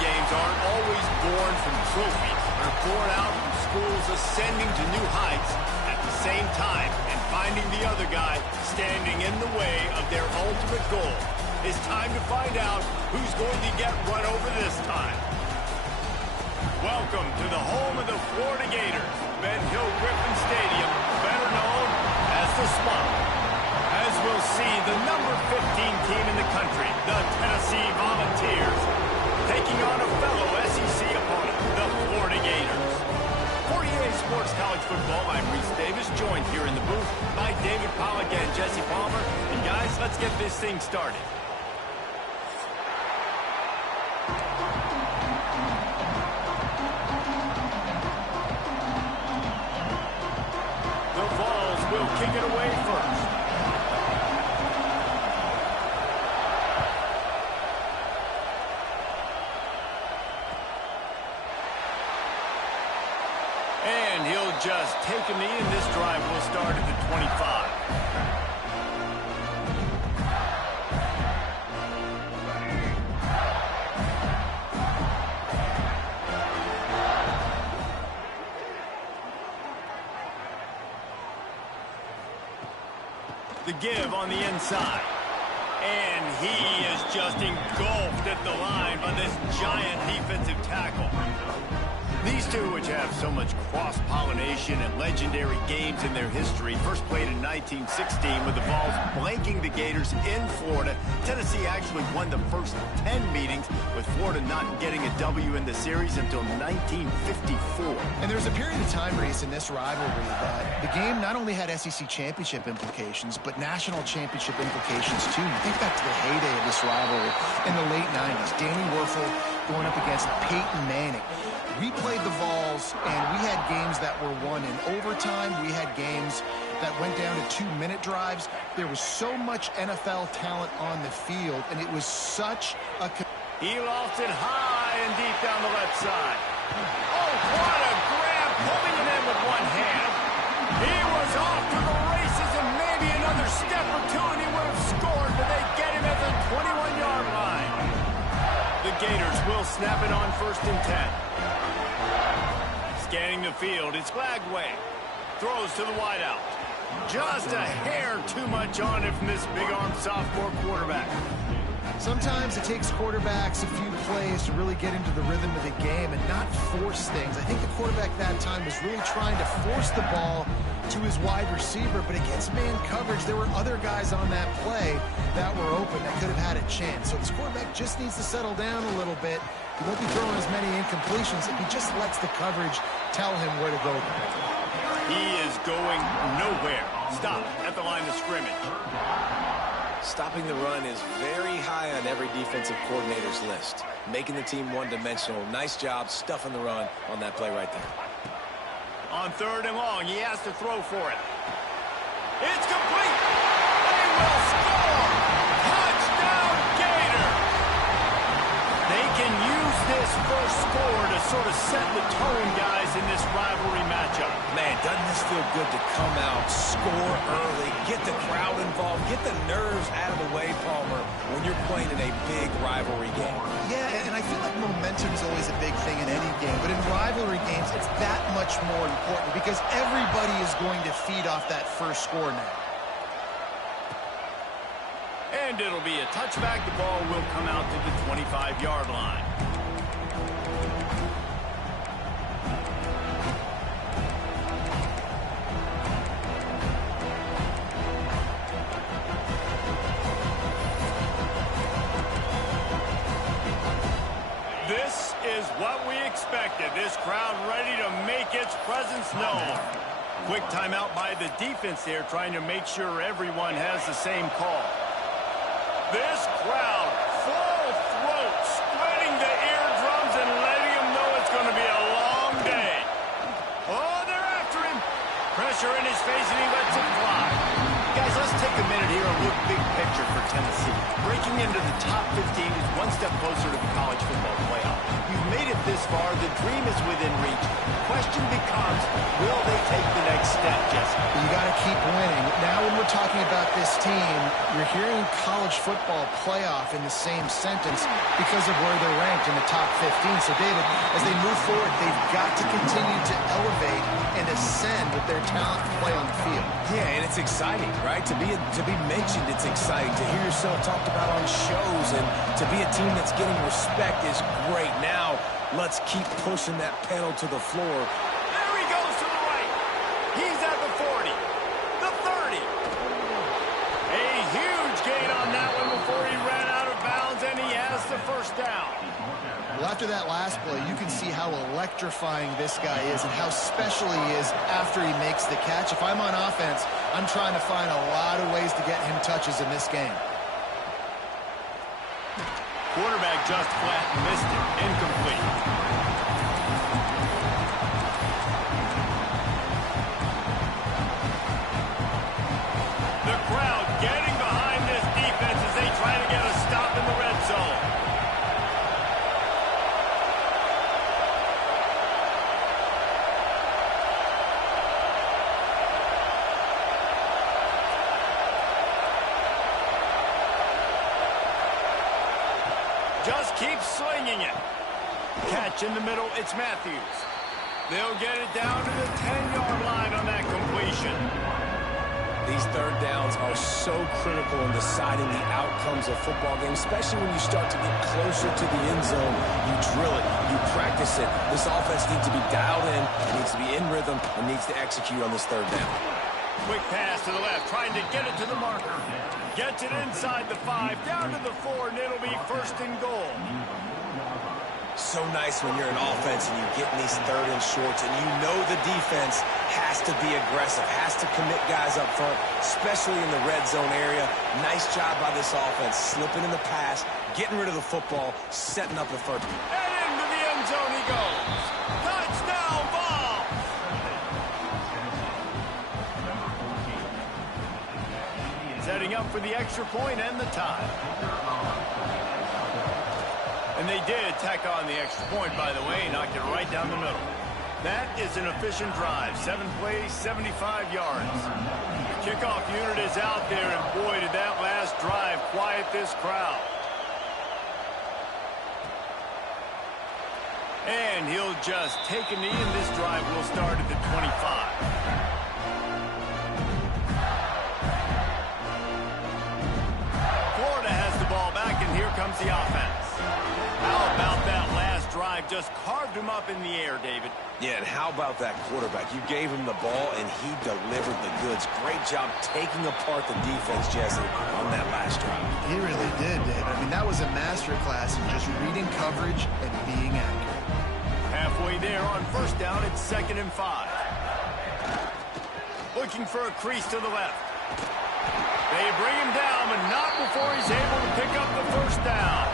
games aren't always born from trophies. They're born out from schools ascending to new heights at the same time and finding the other guy standing in the way of their ultimate goal. It's time to find out who's going to get run over this time. Welcome to the home of the Florida Gators, Ben Hill Griffin Stadium, better known as the Swamp. As we'll see, the number 15 team in the country, the Tennessee Volunteers, taking on a fellow SEC opponent, the Florida Gators. For EA Sports College Football, I'm Reese Davis, joined here in the booth by David Pollack and Jesse Palmer. And guys, let's get this thing started. The Vols will kick it away first. And he'll just take a knee, and this drive will start at the 25. The give on the inside. And he is just engulfed at the line by this giant defensive tackle. These two, which have so much cross-pollination and legendary games in their history, first played in 1916 with the Vols blanking the Gators in Florida. Tennessee actually won the first 10 meetings, with Florida not getting a W in the series until 1954. And there's a period of time, Reese, in this rivalry that the game not only had SEC championship implications, but national championship implications, too. You think back to the heyday of this rivalry in the late 90s. Danny Werfel going up against Peyton Manning. We played the Vols, and we had games that were won in overtime. We had games that went down to 2-minute drives. There was so much NFL talent on the field, and it was such a... He lost it high and deep down the left side. Oh, what a grab, pulling it in with one hand. He was off to the races, and maybe another step or two, and he would have scored, but they get him at the 21-yard line. The Gators will snap it on 1st and 10. Scanning the field, it's Glagway. Throws to the wideout. Just a hair too much on it from this big-armed sophomore quarterback. Sometimes it takes quarterbacks a few plays to really get into the rhythm of the game and not force things. I think the quarterback that time was really trying to force the ball to his wide receiver, but against man coverage, there were other guys on that play that were open that could have had a chance. So this quarterback just needs to settle down a little bit. He won't be throwing as many incompletions if he just lets the coverage tell him where to go. He is going nowhere. Stop at the line of scrimmage. Stopping the run is very high on every defensive coordinator's list. Making the team one-dimensional. Nice job stuffing the run on that play right there. On 3rd and long, he has to throw for it. It's complete. They will score. Touchdown, Gator. They can use this first score to sort of set the tone, guys, in this rivalry matchup. Man, doesn't this feel good to come out, score early, get the crowd involved, get the nerves out of the way, Palmer, when you're playing in a big rivalry game. Yeah, and I feel like momentum is always a big thing in any game, but in rivalry games, it's that much more important because everybody is going to feed off that first score now. And it'll be a touchback. The ball will come out to the 25-yard line. This is what we expected. This crowd ready to make its presence known. Quick timeout by the defense there, trying to make sure everyone has the same call. This crowd, full throat, splitting the eardrums and letting him know it's going to be a long day. Oh, they're after him. Pressure in his face, and he lets it fly. Guys, let's take a minute here and look big picture for Tennessee. Breaking into the top 15 is one step closer to the college football playoff. You've made it this far. The dream is within reach. The question becomes, will they take the next step, Jesse? You got to keep winning. Now when we're talking about this team, you're hearing college football playoff in the same sentence because of where they're ranked in the top 15. So, David, as they move forward, they've got to continue to elevate and ascend with their talent to play on the field. Yeah, and it's exciting, right? To be mentioned, it's exciting. To hear yourself talked about on shows and to be a team that's getting respect is great. Now, let's keep pushing that pedal to the floor. There he goes to the right. He's at the 40, the 30. A huge gain on that one before he ran out of bounds, and he has the first down. Well, after that last play, you can see how electrifying this guy is and how special he is after he makes the catch. If I'm on offense, I'm trying to find a lot of ways to get him touches in this game. Quarterback just flat missed it. Incomplete. The crowd getting behind this defense as they try to get a stop in the red zone. Just keep slinging it. Catch in the middle, it's Matthews. They'll get it down to the 10-yard line on that completion. These third downs are so critical in deciding the outcomes of football games, especially when you start to get closer to the end zone. You drill it, you practice it. This offense needs to be dialed in, it needs to be in rhythm, and needs to execute on this third down. Quick pass to the left, trying to get it to the marker. Gets it inside the 5, down to the 4, and it'll be first and goal. So nice when you're an offense and you get in these third and shorts, and you know the defense has to be aggressive, has to commit guys up front, especially in the red zone area. Nice job by this offense, slipping in the pass, getting rid of the football, setting up the first. And into the end zone he goes. Touchdown ball! Setting up for the extra point and the tie. And they did tack on the extra point, by the way, knocked it right down the middle. That is an efficient drive. 7 plays, 75 yards. The kickoff unit is out there, and boy, did that last drive quiet this crowd. And he'll just take a knee, and this drive will start at the 25. Florida has the ball back, and here comes the offense. How about that last drive? Just carved him up in the air, David. Yeah, and how about that quarterback? You gave him the ball, and he delivered the goods. Great job taking apart the defense, Jesse, on that last drive. He really did, David. I mean, that was a masterclass in just reading coverage and being accurate. Halfway there on first down, it's 2nd and 5. Looking for a crease to the left. They bring him down, but not before he's able to pick up the first down.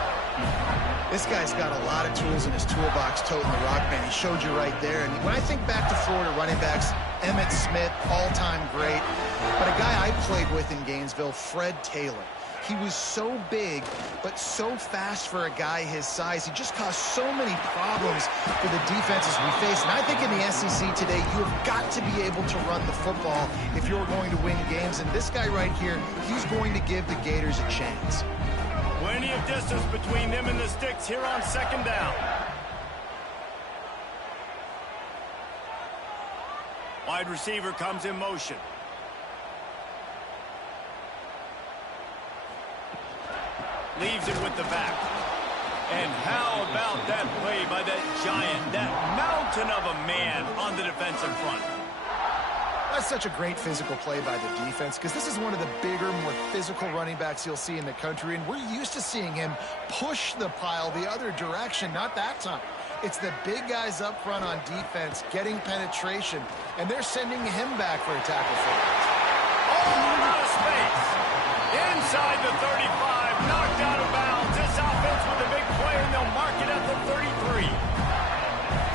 This guy's got a lot of tools in his toolbox, toting the rock band. He showed you right there. And when I think back to Florida running backs, Emmitt Smith, all-time great. But a guy I played with in Gainesville, Fred Taylor. He was so big, but so fast for a guy his size. He just caused so many problems for the defenses we face. And I think in the SEC today, you have got to be able to run the football if you're going to win games. And this guy right here, he's going to give the Gators a chance. Plenty of distance between them and the sticks here on 2nd down. Wide receiver comes in motion. Leaves it with the back. And how about that play by that giant, that mountain of a man on the defensive front? That's such a great physical play by the defense because this is one of the bigger, more physical running backs you'll see in the country, and we're used to seeing him push the pile the other direction, not that time. It's the big guys up front on defense getting penetration, and they're sending him back for a tackle for it. All out of space. Inside the 35, knocked out of bounds. This offense with a big play, and they'll mark it at the 33.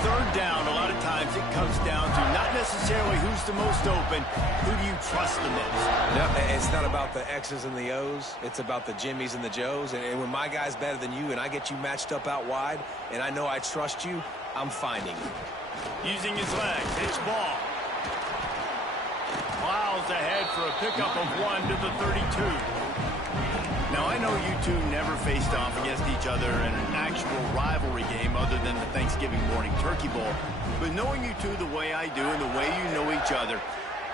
3rd third down, a lot of times it comes down to not necessarily who's the most open, who do you trust the most? No, it's not about the X's and the O's. It's about the Jimmys and the Joes. And when my guy's better than you and I get you matched up out wide and I know I trust you, I'm finding you. Using his legs, pitch ball. Plows ahead for a pickup of 1 to the 32. Now, I know you two never faced off against each other in an actual rivalry game other than the Thanksgiving morning turkey bowl. But knowing you two the way I do and the way you know each other,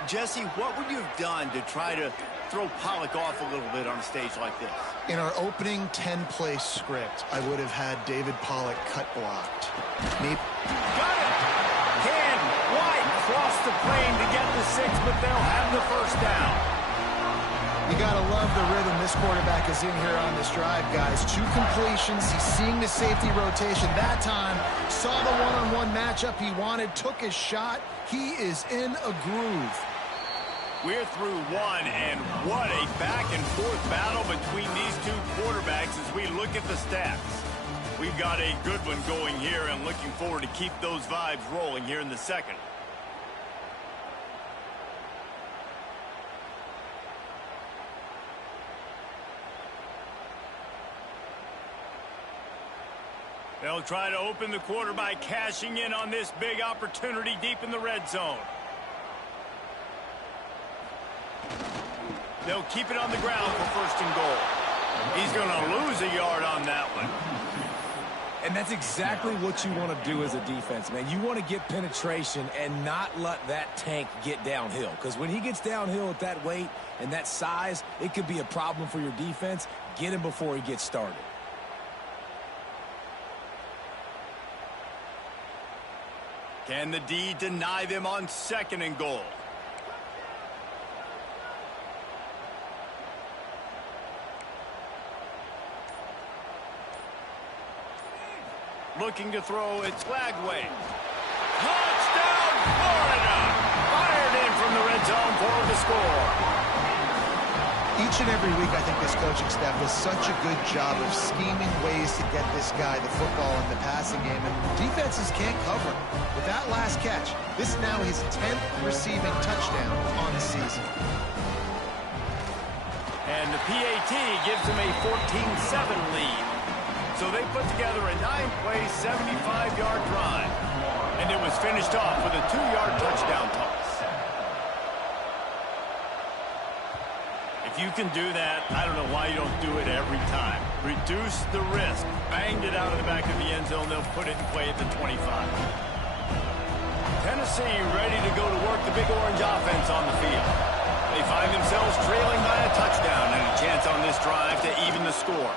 Jesse, what would you have done to try to throw Pollock off a little bit on a stage like this? In our opening 10-play script, I would have had David Pollock cut blocked. Got it! Can White cross the plane to get the 6, but they'll have the first down. You got to love the rhythm this quarterback is in here on this drive, guys. 2 completions. He's seeing the safety rotation. That time, saw the one-on-one matchup he wanted, took his shot. He is in a groove. We're through 1, and what a back-and-forth battle between these two quarterbacks as we look at the stats. We've got a good one going here, and looking forward to keep those vibes rolling here in the second. They'll try to open the quarter by cashing in on this big opportunity deep in the red zone. They'll keep it on the ground for first and goal. He's going to lose a yard on that one. And that's exactly what you want to do as a defense, man. You want to get penetration and not let that tank get downhill. Because when he gets downhill at that weight and that size, it could be a problem for your defense. Get him before he gets started. Can the D deny them on second and goal? Looking to throw, it's Flagway. Touchdown, Florida! Fired in from the red zone for the score. Each and every week, I think this coaching staff does such a good job of scheming ways to get this guy the football in the passing game, and defenses can't cover him. With that last catch, this is now his 10th receiving touchdown on the season. And the PAT gives him a 14-7 lead. So they put together a 9-play, 75-yard drive. And it was finished off with a 2-yard touchdown toss. If you can do that, I don't know why you don't do it every time. Reduce the risk. Banged it out of the back of the end zone. They'll put it in play at the 25. Tennessee ready to go to work the Big Orange offense on the field. They find themselves trailing by a touchdown and a chance on this drive to even the score.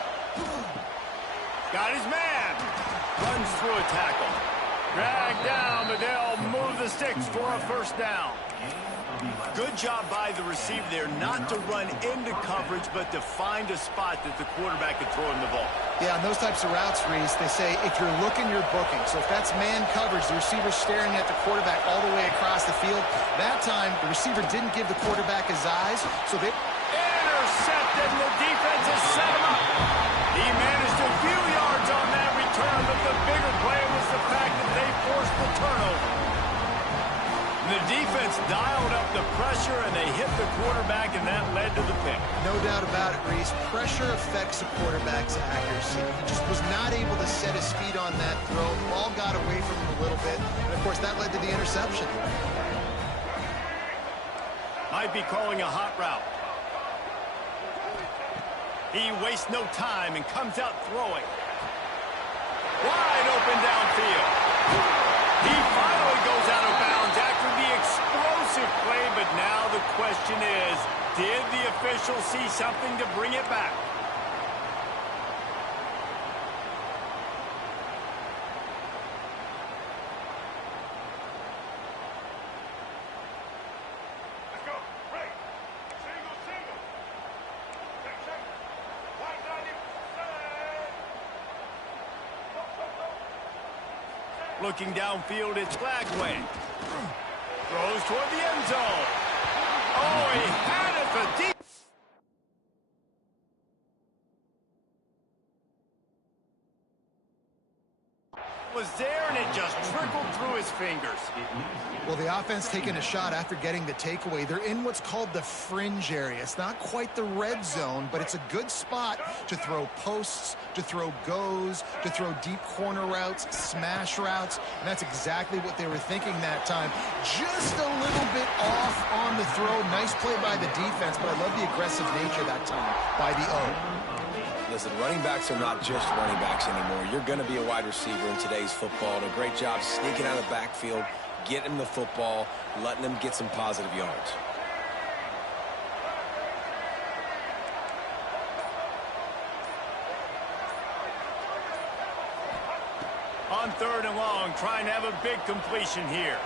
Got his man. Runs through a tackle. Dragged down, but they'll move the sticks for a first down. Good job by the receiver there not to run into coverage, but to find a spot that the quarterback could throw him the ball. Yeah, on those types of routes, Reese, they say if you're looking, you're booking. So if that's man coverage, the receiver's staring at the quarterback all the way across the field. That time, the receiver didn't give the quarterback his eyes, so they... Intercepted, and the defense has set him up. He managed a few yards on that return, but the bigger play was the fact that they forced the turnover. The defense dialed up the pressure, and they hit the quarterback, and that led to the pick. No doubt about it, Reese. Pressure affects a quarterback's accuracy. He just was not able to set his feet on that throw. The ball got away from him a little bit, and, of course, that led to the interception. Might be calling a hot route. He wastes no time and comes out throwing. Wide open downfield. He finally goes out of bounds after the explosive play, but now the question is, did the official see something to bring it back? Let's go. Right. Single, single. Check, check. White 90. Looking downfield, it's Flagway. Throws toward the end zone. Oh, he had it for deep. Was there, and it just trickled through his fingers. Well, the offense taking a shot after getting the takeaway. They're in what's called the fringe area. It's not quite the red zone, but it's a good spot to throw posts, to throw goes, to throw deep corner routes, smash routes, and that's exactly what they were thinking that time. Just a little bit off on the throw. Nice play by the defense, but I love the aggressive nature that time by the O. Listen, running backs are not just running backs anymore. You're going to be a wide receiver in today's football. And a great job sneaking out of the backfield, getting the football, letting them get some positive yards. On 3rd and long, trying to have a big completion here.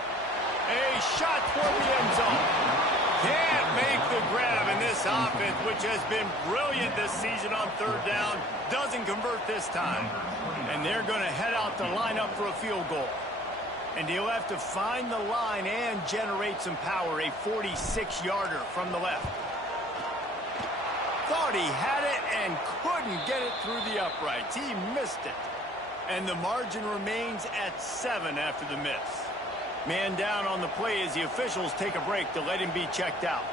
A shot toward the end zone. Can't make the grab, in this offense, which has been brilliant this season on 3rd down, doesn't convert this time. And they're going to head out to line up for a field goal. And he'll have to find the line and generate some power, a 46-yarder from the left. Thought he had it and couldn't get it through the uprights. He missed it. And the margin remains at 7 after the miss. Man down on the play as the officials take a break to let him be checked out.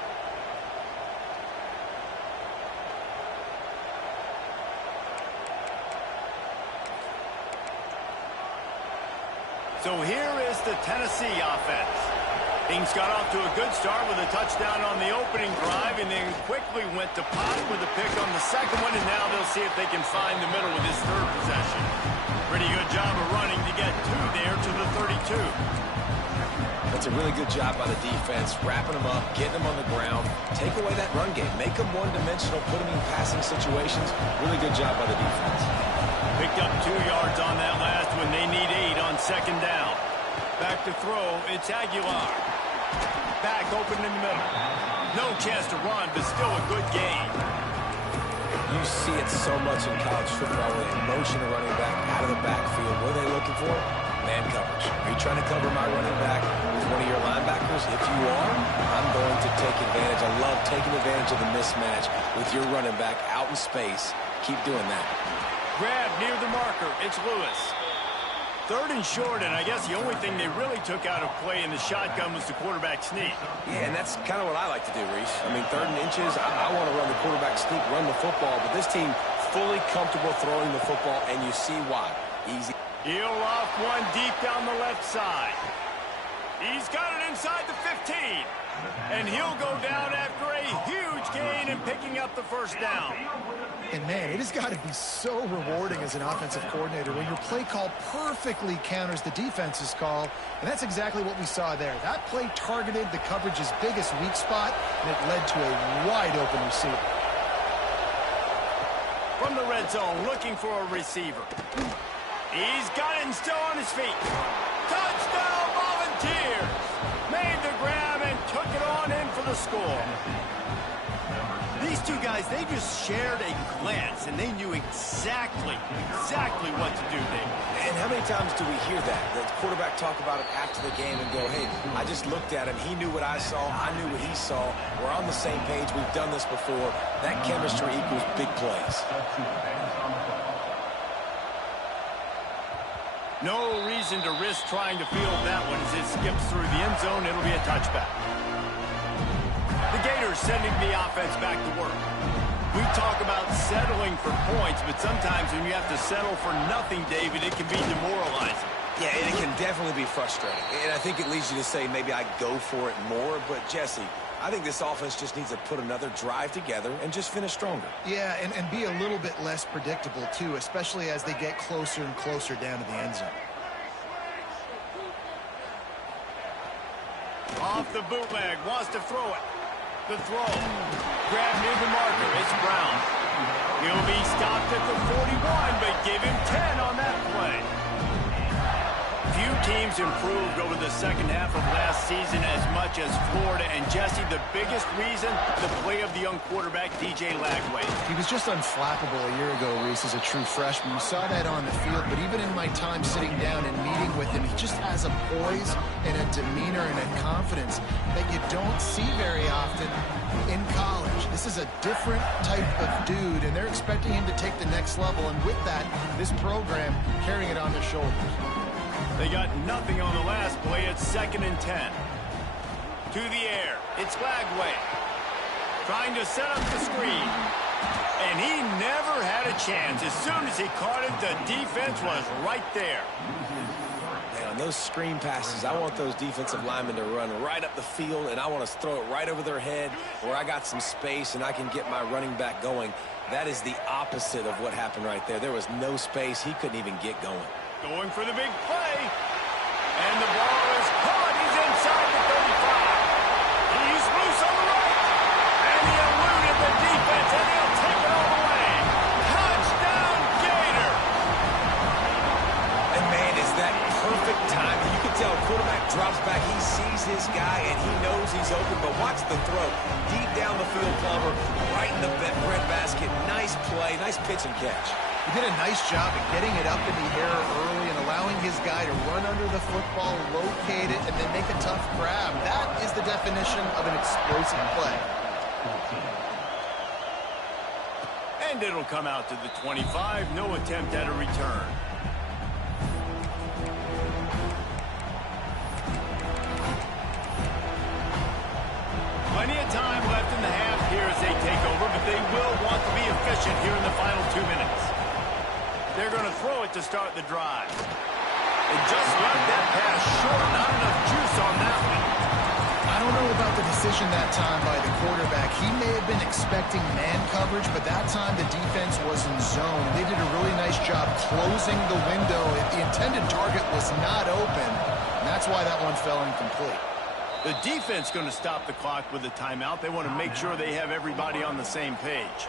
So here is the Tennessee offense. Things got off to a good start with a touchdown on the opening drive and then quickly went to pot with a pick on the second one, and now they'll see if they can find the middle with this 3rd possession. Pretty good job of running to get 2 there to the 32. That's a really good job by the defense, wrapping them up, getting them on the ground. Take away that run game. Make them one-dimensional, put them in passing situations. Really good job by the defense. Picked up 2 yards on that last one. They need 8 on 2nd down. Back to throw. It's Aguilar. Back open in the middle. No chance to run, but still a good game. You see it so much in college football with a motion of running back out of the backfield. What are they looking for? Man coverage. Are you trying to cover my running back with one of your linebackers? If you are, I'm going to take advantage. I love taking advantage of the mismatch with your running back out in space. Keep doing that. Grab near the marker. It's Lewis. 3rd and short, and I guess the only thing they really took out of play in the shotgun was the quarterback sneak. Yeah, and that's kind of what I like to do, Reese. I mean, 3rd and inches, I want to run the quarterback sneak, run the football, but this team fully comfortable throwing the football, and you see why. Easy. He'll off one deep down the left side. He's got it inside the 15. And he'll go down after a huge gain and picking up the 1st down. And, man, it has got to be so rewarding as an offensive coordinator when your play call perfectly counters the defense's call, and that's exactly what we saw there. That play targeted the coverage's biggest weak spot, and it led to a wide-open receiver. From the red zone, looking for a receiver. He's got it and still on his feet. Touchdown, Volunteers! Made the grab and took it on in for the score. These 2 guys, they just shared a glance, and they knew exactly what to do there. And how many times do we hear that? The quarterback talk about it after the game and go, hey, I just looked at him. He knew what I saw. I knew what he saw. We're on the same page. We've done this before. That chemistry equals big plays. No reason to risk trying to field that one as it skips through the end zone. It'll be a touchback. The Gators sending the offense back to work. We talk about settling for points, but sometimes when you have to settle for nothing, David, it can be demoralizing. Yeah, and it can definitely be frustrating. And I think it leads you to say maybe I go for it more. But, Jesse, I think this offense just needs to put another drive together and just finish stronger. Yeah, and be a little bit less predictable, too, especially as they get closer and closer down to the end zone. Off the bootleg, wants to throw it. The throw. Grab near the marker. It's Brown. He'll be stopped at the 41, but give him 10 on that play. Few teams improved over the second half of last season as much as Florida. And, Jesse, the biggest reason, the play of the young quarterback, DJ Lagway. He was just unflappable a year ago, Reese, as a true freshman. You saw that on the field, but even in my time sitting down and meeting with him, he just has a poise and a demeanor and a confidence that you don't see very often in college. This is a different type of dude, and they're expecting him to take the next level. And with that, this program carrying it on their shoulders. They got nothing on the last 2nd and 10. To the air. It's Lagway. Trying to set up the screen. And he never had a chance. As soon as he caught it, the defense was right there. Man, on those screen passes, I want those defensive linemen to run right up the field, and I want to throw it right over their head where I got some space and I can get my running back going. That is the opposite of what happened right there. There was no space. He couldn't even get going. Going for the big play. And the ball is caught. He's inside the 35. He's loose on the right. And he eluded the defense, and he'll take it all the way. Touchdown, Gator. And, man, is that perfect timing. You can tell quarterback drops back. He sees his guy, and he knows he's open. But watch the throw. Deep down the field, Plummer, right in the breadbasket. Nice play, nice pitch and catch. He did a nice job of getting it up in the air early and allowing his guy to run under the football, locate it, and then make a tough grab. That is the definition of an explosive play. And it'll come out to the 25. No attempt at a return. Plenty of time left in the half here as they take over, but they will want to be efficient here in the final 2 minutes. They're going to throw it to start the drive. They just left that pass short. Not enough juice on that one. I don't know about the decision that time by the quarterback. He may have been expecting man coverage, but that time the defense was in zone. They did a really nice job closing the window. The intended target was not open, and that's why that one fell incomplete. The defense going to stop the clock with a timeout. They want to make sure they have everybody on the same page.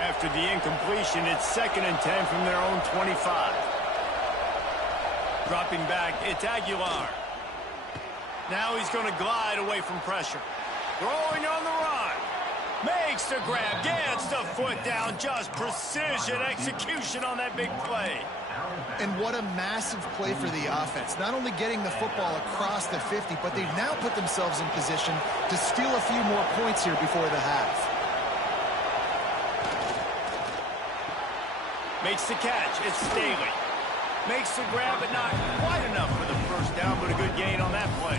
After the incompletion, it's 2nd and 10 from their own 25. Dropping back, it's Aguilar. Now he's going to glide away from pressure. Throwing on the run. Makes the grab, gets the foot down. Just precision execution on that big play. And what a massive play for the offense. Not only getting the football across the 50, but they've now put themselves in position to steal a few more points here before the half. Makes the catch. It's Staley. Makes the grab, but not quite enough for the first down, but a good gain on that play.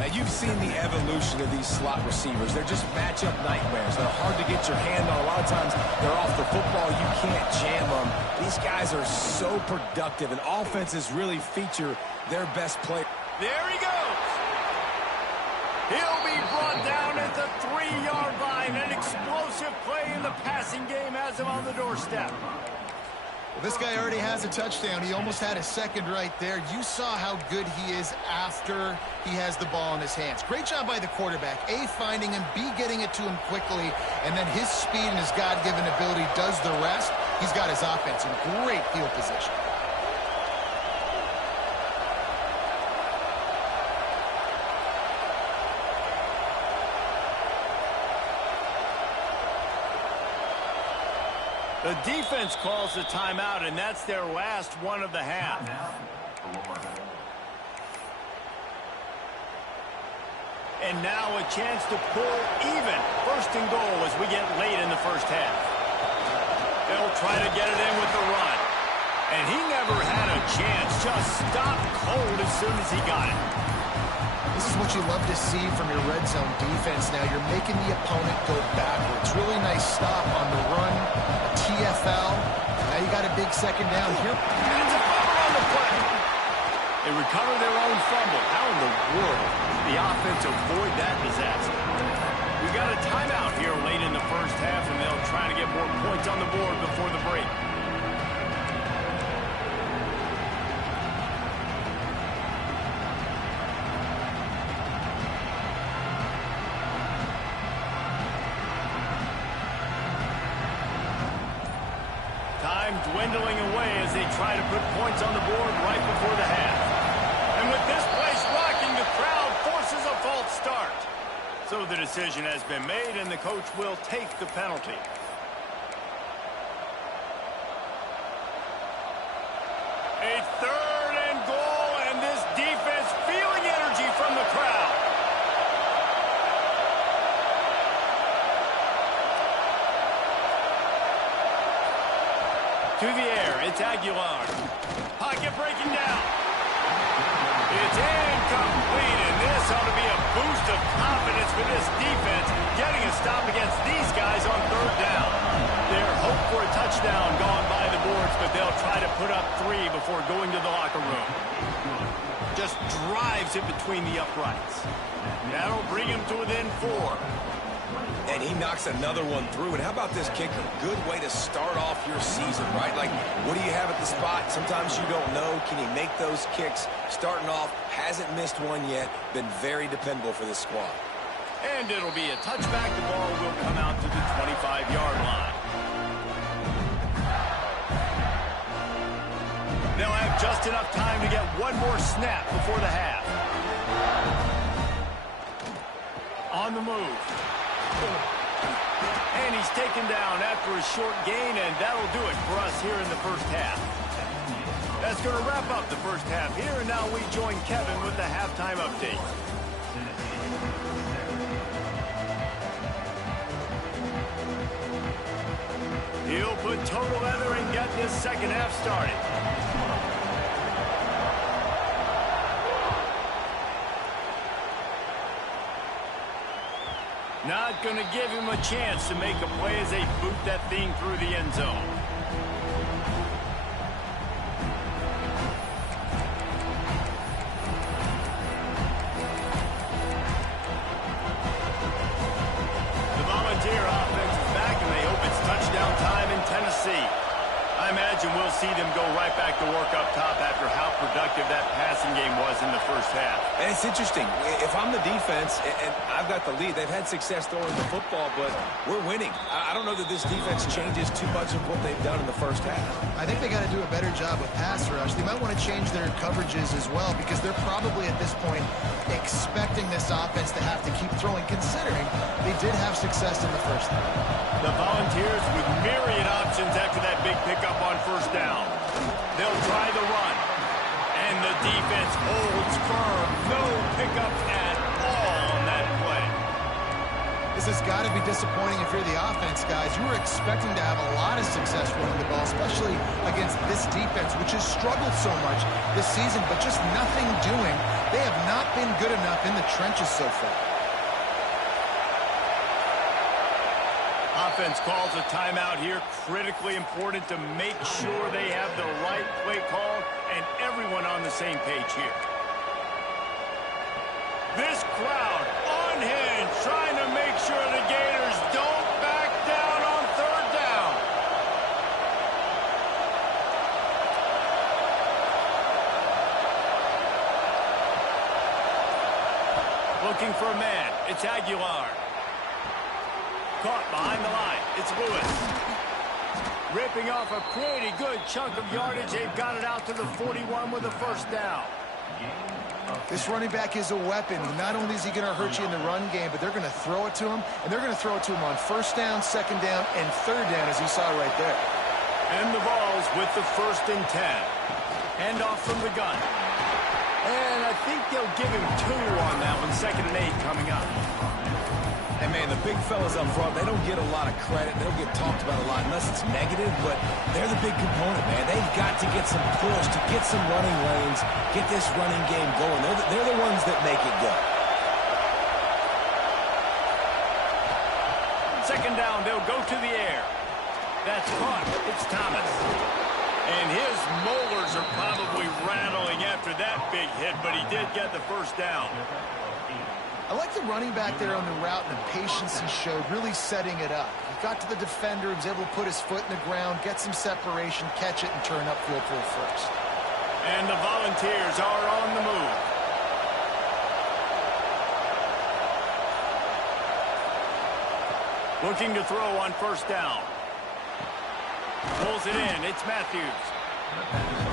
Now, you've seen the evolution of these slot receivers. They're just matchup nightmares. They're hard to get your hand on. A lot of times, they're off the football. You can't jam them. These guys are so productive, and offenses really feature their best play. There he goes. He'll be brought down at the 3-yard line. An explosive play in the passing game has him on the doorstep. Well, this guy already has a touchdown. He almost had a second right there. You saw how good he is after he has the ball in his hands. Great job by the quarterback. A, finding him, B, getting it to him quickly, and then his speed and his God-given ability does the rest. He's got his offense in great field position. The defense calls the timeout, and that's their last one of the half. And now a chance to pull even. 1st and goal as we get late in the first half. They'll try to get it in with the run. And he never had a chance. Just stopped cold as soon as he got it. This is what you love to see from your red zone defense now. You're making the opponent go backwards. Really nice stop on the run, a TFL. Now you got a big second down here. It's a fumble on the play. They recover their own fumble. How in the world did the offense avoid that disaster? We got a timeout here late in the first half, and they'll try to get more points on the board before the break. Time dwindling away as they try to put points on the board right before the half. And with this place rocking, the crowd forces a false start. So the decision has been made, and the coach will take the penalty. A 3rd and goal, and this defense feeling energy from the crowd. To the air, it's Aguilar. Pocket breaking down. It's incomplete, and this ought to be a boost of confidence for this defense, getting a stop against these guys on third down. Their hope for a touchdown gone by the boards, but they'll try to put up 3 before going to the locker room. Just drives it between the uprights. That'll bring him to within 4. And he knocks another one through. And how about this kicker? Good way to start off your season, right? Like, what do you have at the spot? Sometimes you don't know. Can he make those kicks? Starting off, hasn't missed one yet. Been very dependable for this squad. And it'll be a touchback. The ball will come out to the 25-yard line. They'll have just enough time to get one more snap before the half. On the move. And he's taken down after a short gain, and that'll do it for us here in the first half. That's going to wrap up the first half here, and now we join Kevin with the halftime update. He'll put total leather and get this second half started. Not going to give him a chance to make a play as they boot that thing through the end zone. The Volunteer offense is back, and they hope it's touchdown time in Tennessee. I imagine we'll see them go right back to work up top after how productive that passing game was in the first half. And it's interesting. If I'm the defense and I've got the lead, they've had success throwing the football, but we're winning. I don't know that this defense changes too much of what they've done in the first half. I think they got to do a better job with pass rush. They might want to change their coverages as well, because they're probably at this point expecting this offense to have to keep throwing, considering they did have success in the first half. The Volunteers with myriad options after that big pickup on first down. They'll try the run. And the defense holds firm. No pickups at all on that play. This has got to be disappointing if you're the offense, guys. You were expecting to have a lot of success running the ball, especially against this defense, which has struggled so much this season, but just nothing doing. They have not been good enough in the trenches so far. Offense calls a timeout here. Critically important to make sure they have the right play call and everyone on the same page here. This crowd unhinged, trying to make sure the Gators don't back down on third down. Looking for a man. It's Aguilar. Caught behind the line. It's Lewis. Ripping off a pretty good chunk of yardage. They've got it out to the 41 with a first down. This running back is a weapon. Not only is he going to hurt you in the run game, but they're going to throw it to him, and they're going to throw it to him on first down, second down, and third down, as you saw right there. And the ball's with the 1st and 10. Handoff from the gun. And I think they'll give him 2 on that one. 2nd and 8 coming up. And, man, the big fellas up front, they don't get a lot of credit. They don't get talked about a lot unless it's negative, but they're the big component, man. They've got to get some push, to get some running lanes, get this running game going. They're the ones that make it go. 2nd down, they'll go to the air. That's caught. It's Thomas. And his molars are probably rattling after that big hit, but he did get the first down. I like the running back there on the route and the patience he showed, really setting it up. He got to the defender, he was able to put his foot in the ground, get some separation, catch it, and turn upfield for a first. And the Volunteers are on the move. Looking to throw on first down. Pulls it in. It's Matthews.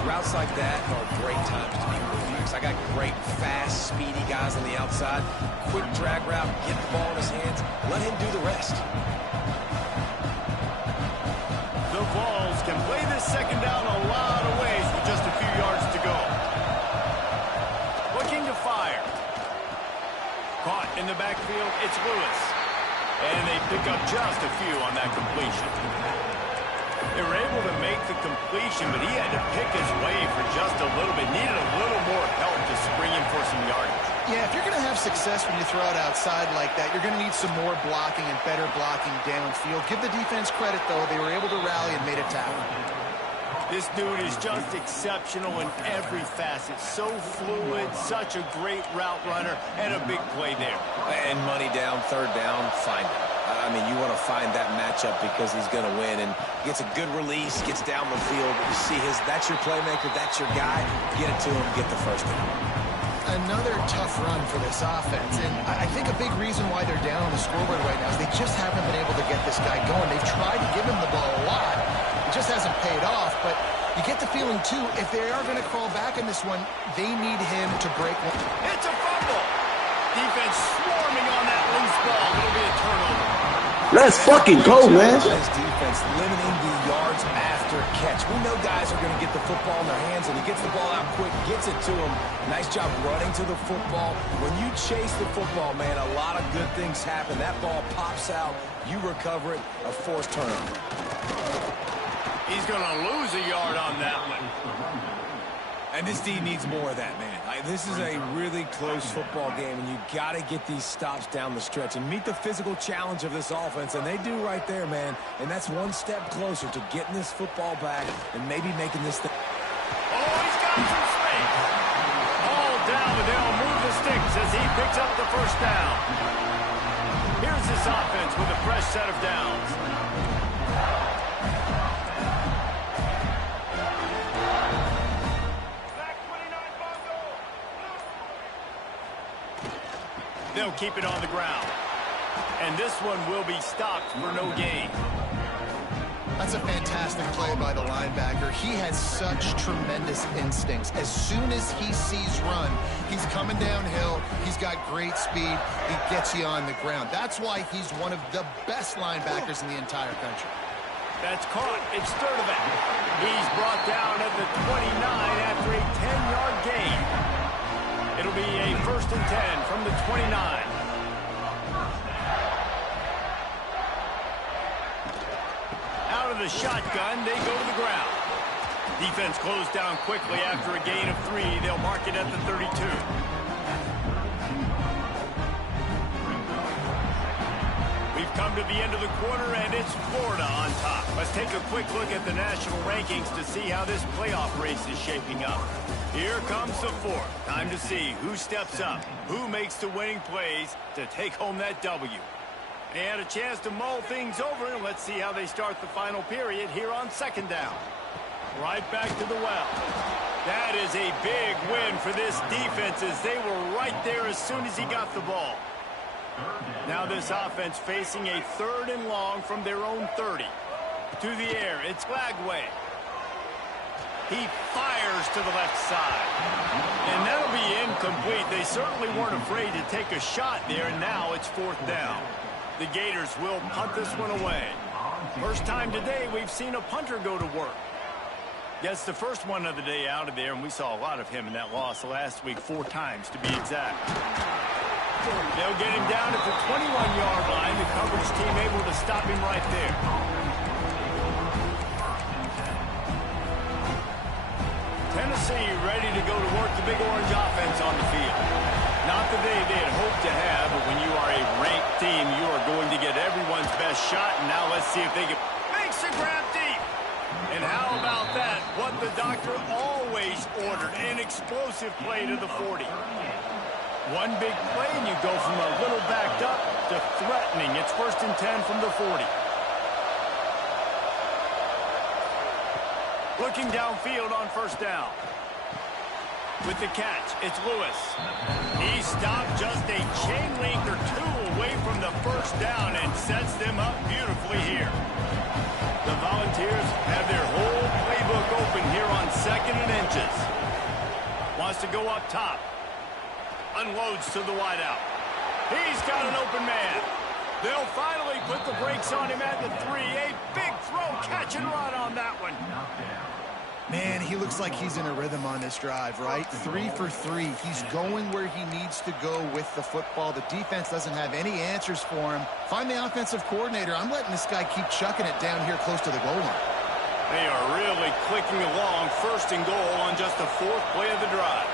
Routes like that are great times to be quarterbacks. I got great, fast, speedy guys on the outside. Quick drag route, get the ball in his hands, let him do the rest. The Vols can play this 2nd down a lot of ways with just a few yards to go. Looking to fire. Caught in the backfield, it's Lewis. And they pick up just a few on that completion. They were able to make the completion, but he had to pick his way for just a little bit. Needed a little more help to spring him for some yardage. Yeah, if you're going to have success when you throw it outside like that, you're going to need some more blocking and better blocking downfield. Give the defense credit, though. They were able to rally and made a tackle. This dude is just exceptional in every facet. So fluid, such a great route runner, and a big play there. And money down, third down, find it. I mean, you want to find that matchup because he's going to win. And gets a good release, gets down the field. You see that's your playmaker, that's your guy. Get it to him, get the first down. Another tough run for this offense, and I think a big reason why they're down on the scoreboard right now is they just haven't been able to get this guy going. They've tried to give him the ball a lot. It just hasn't paid off, but you get the feeling, too, if they are going to crawl back in this one, they need him to break one. It's a fumble. Defense swarming on that loose ball. It'll be a turnover. Let's fucking go, man. This defense limiting the yards after catch. We know guys are going to get the football in their hands, and he gets the ball out quick, gets it to him. Nice job running to the football. When you chase the football, man, a lot of good things happen. That ball pops out, you recover it, a forced turnover. He's going to lose a yard on that one. And this D needs more of that, man. This is a really close football game, and you got to get these stops down the stretch and meet the physical challenge of this offense, and they do right there, man. And that's one step closer to getting this football back and maybe making this thing. Oh, he's got some space. All down, but they'll move the sticks as he picks up the first down. Here's this offense with a fresh set of downs. They'll keep it on the ground. And this one will be stopped for no gain. That's a fantastic play by the linebacker. He has such tremendous instincts. As soon as he sees run, he's coming downhill. He's got great speed. He gets you on the ground. That's why he's one of the best linebackers in the entire country. That's caught. It's Sturdivant. He's brought down at the 29 after a 10-yard gain. It'll be a 1st and 10 from the 29. Out of the shotgun, they go to the ground. Defense closed down quickly after a gain of 3. They'll mark it at the 32. We've come to the end of the quarter, and it's Florida on top. Let's take a quick look at the national rankings to see how this playoff race is shaping up. Here comes the 4th. Time to see who steps up, who makes the winning plays to take home that W. They had a chance to mull things over, and let's see how they start the final period here on 2nd down. Right back to the well. That is a big win for this defense as they were right there as soon as he got the ball. Now this offense facing a 3rd and long from their own 30. To the air, it's Glagway. He fires to the left side. And that'll be incomplete. They certainly weren't afraid to take a shot there, and now it's 4th down. The Gators will punt this one away. First time today we've seen a punter go to work. Gets the first one of the day out of there, and we saw a lot of him in that loss last week, 4 times to be exact. They'll get him down at the 21-yard line. The coverage team able to stop him right there. Tennessee ready to go to work the Big Orange offense on the field. Not the day they had hoped to have, but when you are a ranked team, you are going to get everyone's best shot. And now let's see if they can make the grab deep. And how about that? What the doctor always ordered, an explosive play to the 40. One big play, and you go from a little backed up to threatening. It's 1st and 10 from the 40. Looking downfield on 1st down. With the catch, it's Lewis. He stopped just a chain link or 2 away from the 1st down and sets them up beautifully here. The Volunteers have their whole playbook open here on 2nd and inches. Wants to go up top. Unloads to the wideout. He's got an open man. They'll finally put the brakes on him at the 3. A big throw, catch and run on that one. Man, he looks like he's in a rhythm on this drive, right? 3 for 3. He's going where he needs to go with the football. The defense doesn't have any answers for him. Find the offensive coordinator. I'm letting this guy keep chucking it down here close to the goal line. They are really clicking along, first and goal on just the 4th play of the drive.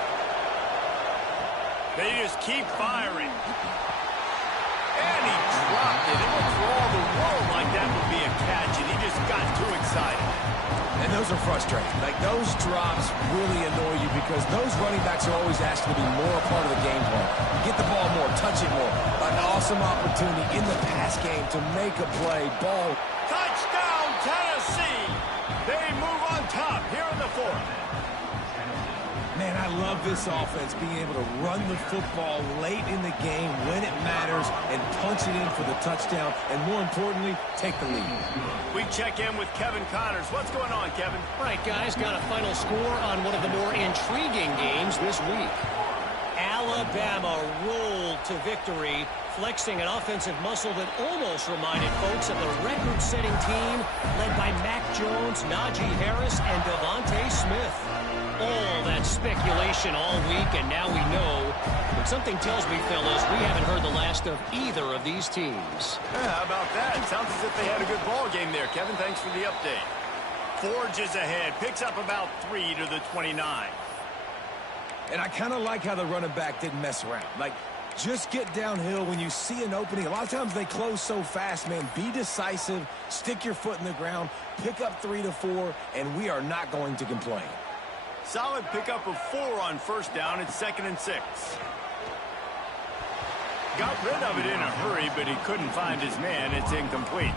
They just keep firing. And he dropped it. It looked for all the world like that would be a catch, and he just got too excited. And those are frustrating. Like, those drops really annoy you because those running backs are always asking to be more a part of the game plan. Get the ball more, touch it more. An awesome opportunity in the pass game to make a play. Ball. Touchdown, Tennessee! They move on top here in the 4th. Man, I love this offense, being able to run the football late in the game when it matters and punch it in for the touchdown, and more importantly, take the lead. We check in with Kevin Connors. What's going on, Kevin? All right, guys, got a final score on one of the more intriguing games this week. Alabama rolled to victory, flexing an offensive muscle that almost reminded folks of the record-setting team led by Mac Jones, Najee Harris, and Devontae Smith. All that speculation all week, and now we know. But something tells me, fellas, we haven't heard the last of either of these teams. Yeah, how about that? Sounds as if they had a good ball game there, Kevin. Thanks for the update. Forges ahead, picks up about 3 to the 29. And I kind of like how the running back didn't mess around. Like, just get downhill when you see an opening. A lot of times they close so fast, man. Be decisive, stick your foot in the ground, pick up 3 to 4, and we are not going to complain. Solid pickup of 4 on first down. It's 2nd and 6. Got rid of it in a hurry, but he couldn't find his man. It's incomplete.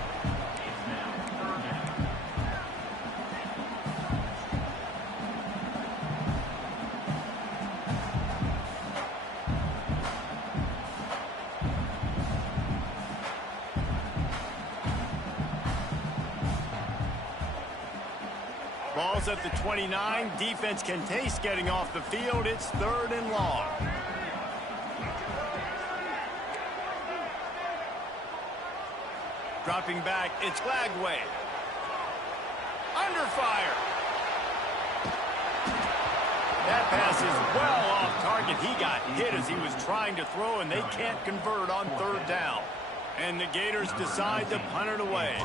Ball's at the 29. Defense can taste getting off the field. It's 3rd and long. Dropping back, it's Glagway. Under fire. That pass is well off target. He got hit as he was trying to throw, and they can't convert on 3rd down. And the Gators decide to punt it away.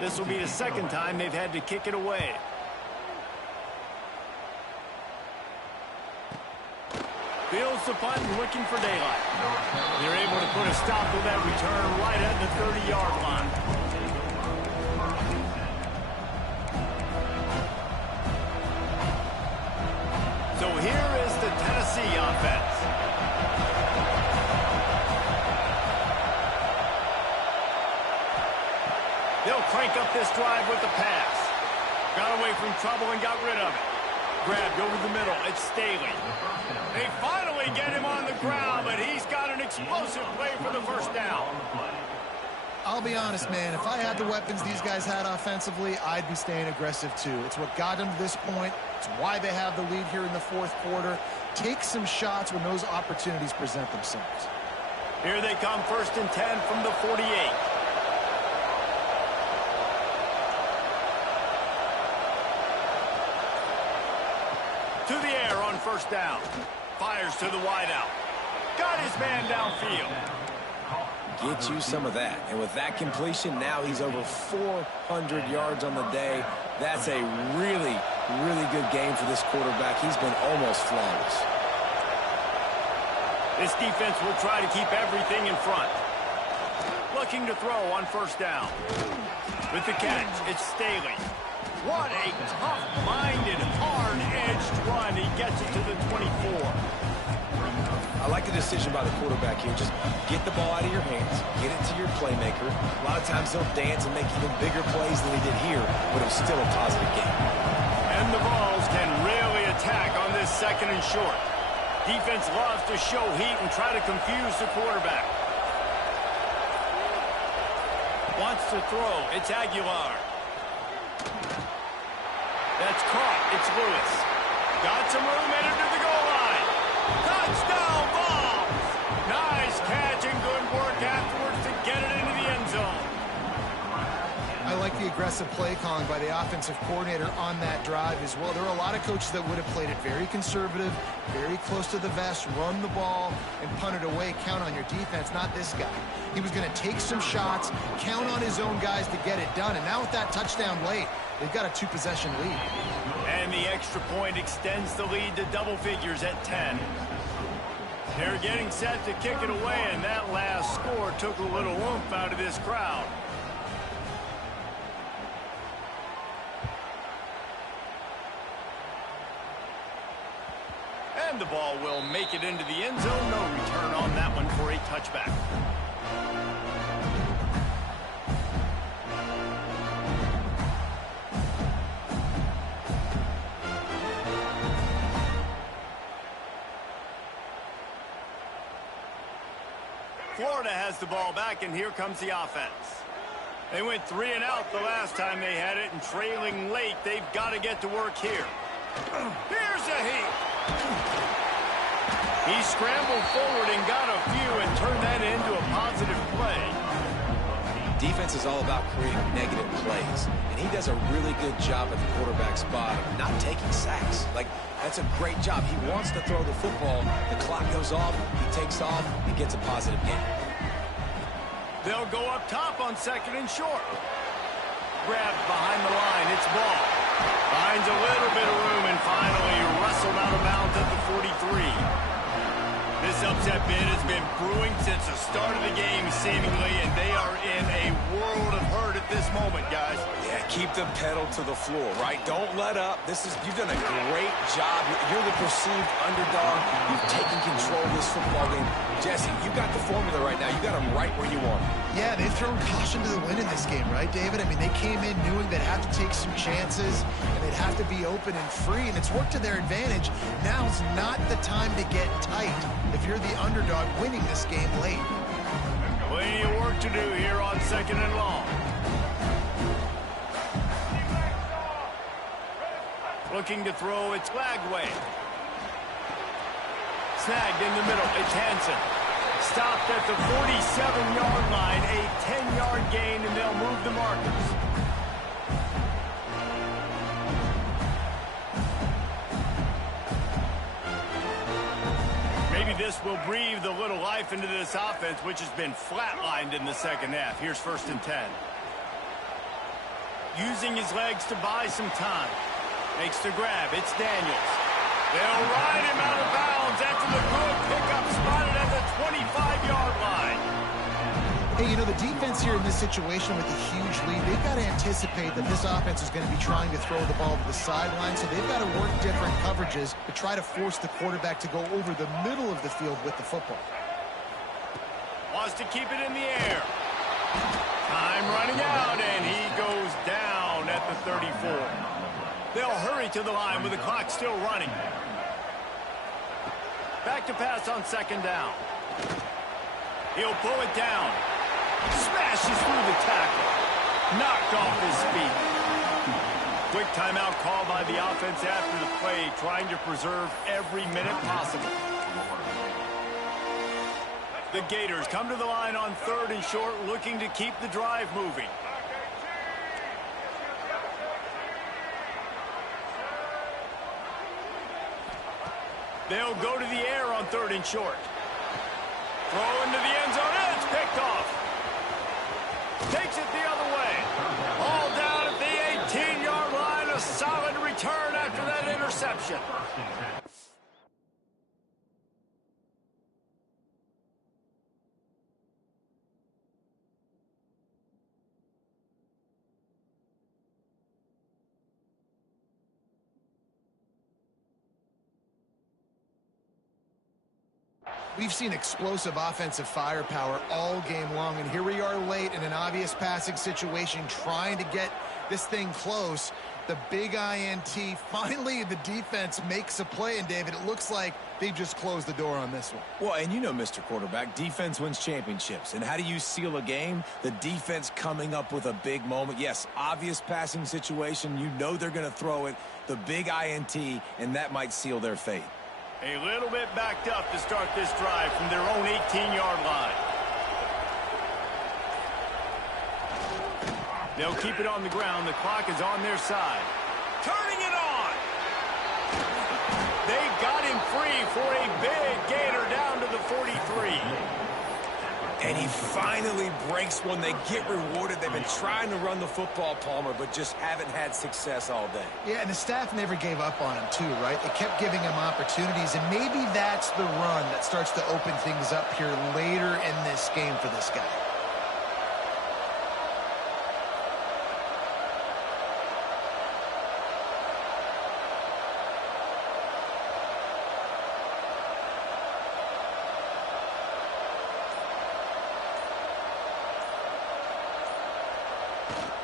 This will be the 2nd time they've had to kick it away. Fields the punt and looking for daylight. They're able to put a stop to that return right at the 30-yard line. So here is the Tennessee offense. They'll crank up this drive with the pass. Got away from trouble and got rid of it. Grabbed over the middle. It's Staley. They finally get him on the ground, but he's got an explosive play for the first down. I'll be honest, man. If I had the weapons these guys had offensively, I'd be staying aggressive too. It's what got them to this point. It's why they have the lead here in the 4th quarter. Take some shots when those opportunities present themselves. Here they come, 1st and 10 from the 48. To the air on first down. Fires to the wideout. Got his man downfield. Get you some of that. And with that completion, now he's over 400 yards on the day. That's a really, really good game for this quarterback. He's been almost flawless. This defense will try to keep everything in front. Looking to throw on first down. With the catch, it's Staley. What a tough-minded, hard-edged run. He gets it to the 24. I like the decision by the quarterback here. Just get the ball out of your hands, get it to your playmaker. A lot of times he'll dance and make even bigger plays than he did here, but it was still a positive game. And the Vols can really attack on this 2nd and short. Defense loves to show heat and try to confuse the quarterback. Wants to throw. It's Aguilar. That's caught. It's Lewis. Got some room, headed to the goal line. Touchdown, Vols! Nice catch and good work afterwards to get it into the end zone. I like like the aggressive play calling by the offensive coordinator on that drive as well. There are a lot of coaches that would have played it very conservative, very close to the vest, run the ball, and punt it away. Count on your defense, not this guy. He was going to take some shots, count on his own guys to get it done. And now with that touchdown late, they've got a 2-possession lead. And the extra point extends the lead to double figures at 10. They're getting set to kick it away, and that last score took a little oomph out of this crowd. And the ball will make it into the end zone. No return on that one for a touchback. Florida has the ball back, and here comes the offense. They went 3 and out the last time they had it, and trailing late, they've got to get to work here. Here's a heat. He scrambled forward and got a few and turned that into a positive play. Defense is all about creating negative plays, and he does a really good job at the quarterback spot of not taking sacks. Like, that's a great job. He wants to throw the football. The clock goes off. He takes off. He gets a positive gain. They'll go up top on 2nd and short. Grabbed behind the line. It's ball. Finds a little bit of room and finally wrestled out of bounds at the 43. This upset bid has been brewing since the start of the game, seemingly, and they are in a world of hurt at this moment, guys. Yeah, keep the pedal to the floor, right? Don't let up. You've done a great job. You're the perceived underdog. You've taken control of this football game. Jesse, you got the formula right now. You got them right where you want them. Yeah, they've thrown caution to the wind in this game, right, David? I mean, they came in knowing they'd have to take some chances, and they'd have to be open and free, and it's worked to their advantage. Now's not the time to get tight if you're the underdog winning this game late. Plenty of work to do here on 2nd and long. Looking to throw, it's Lagway. Snagged in the middle, it's Hansen. Stopped at the 47-yard line, a 10-yard gain, and they'll move the markers. Maybe this will breathe a little life into this offense, which has been flatlined in the second half. Here's 1st and 10. Using his legs to buy some time. Makes the grab. It's Daniels. They'll ride him out of bounds after the good pickup spotted at the 25-yard line. Hey, you know, the defense here in this situation with a huge lead, they've got to anticipate that this offense is going to be trying to throw the ball to the sideline, so they've got to work different coverages to try to force the quarterback to go over the middle of the field with the football. Wants to keep it in the air. Time running out, and he goes down at the 34. They'll hurry to the line with the clock still running. Back to pass on 2nd down. He'll pull it down. Smashes through the tackle. Knocked off his feet. Quick timeout called by the offense after the play, trying to preserve every minute possible. The Gators come to the line on 3rd and short, looking to keep the drive moving. They'll go to the air on 3rd and short. Throw into the end zone, and it's picked off. Takes it the other way. All down at the 18-yard line. A solid return after that interception. We've seen explosive offensive firepower all game long, and here we are late in an obvious passing situation trying to get this thing close. The big INT. Finally, the defense makes a play, and David, it looks like they just closed the door on this one. Well, and you know, Mr. Quarterback, defense wins championships. And how do you seal a game? The defense coming up with a big moment. Yes, obvious passing situation. You know they're going to throw it. The big INT, and that might seal their fate. A little bit backed up to start this drive from their own 18-yard line. They'll keep it on the ground. The clock is on their side. Turning it on. They got him free for a big gainer down to the 43. And he finally breaks one. They get rewarded. They've been trying to run the football, Palmer, but just haven't had success all day. Yeah, and the staff never gave up on him, too, right? They kept giving him opportunities, and maybe that's the run that starts to open things up here later in this game for this guy.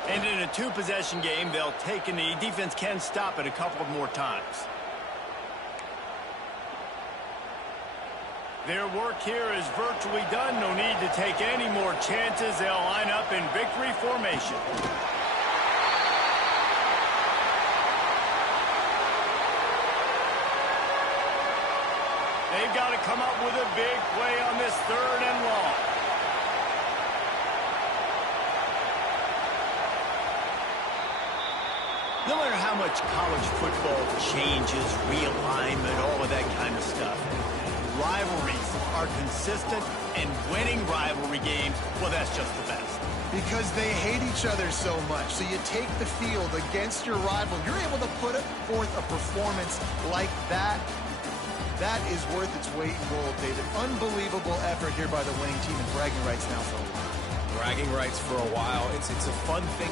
And in a two-possession game, they'll take a knee. Defense can stop it a couple more times. Their work here is virtually done. No need to take any more chances. They'll line up in victory formation. They've got to come up with a big play on this 3rd and long. No matter how much college football changes, realignment, all of that kind of stuff, rivalries are consistent, and winning rivalry games, well, that's just the best. Because they hate each other so much. So you take the field against your rival. You're able to put forth a performance like that. That is worth its weight in gold, David. Unbelievable effort here by the winning team, and bragging rights now for a while. Bragging rights for a while. It's a fun thing to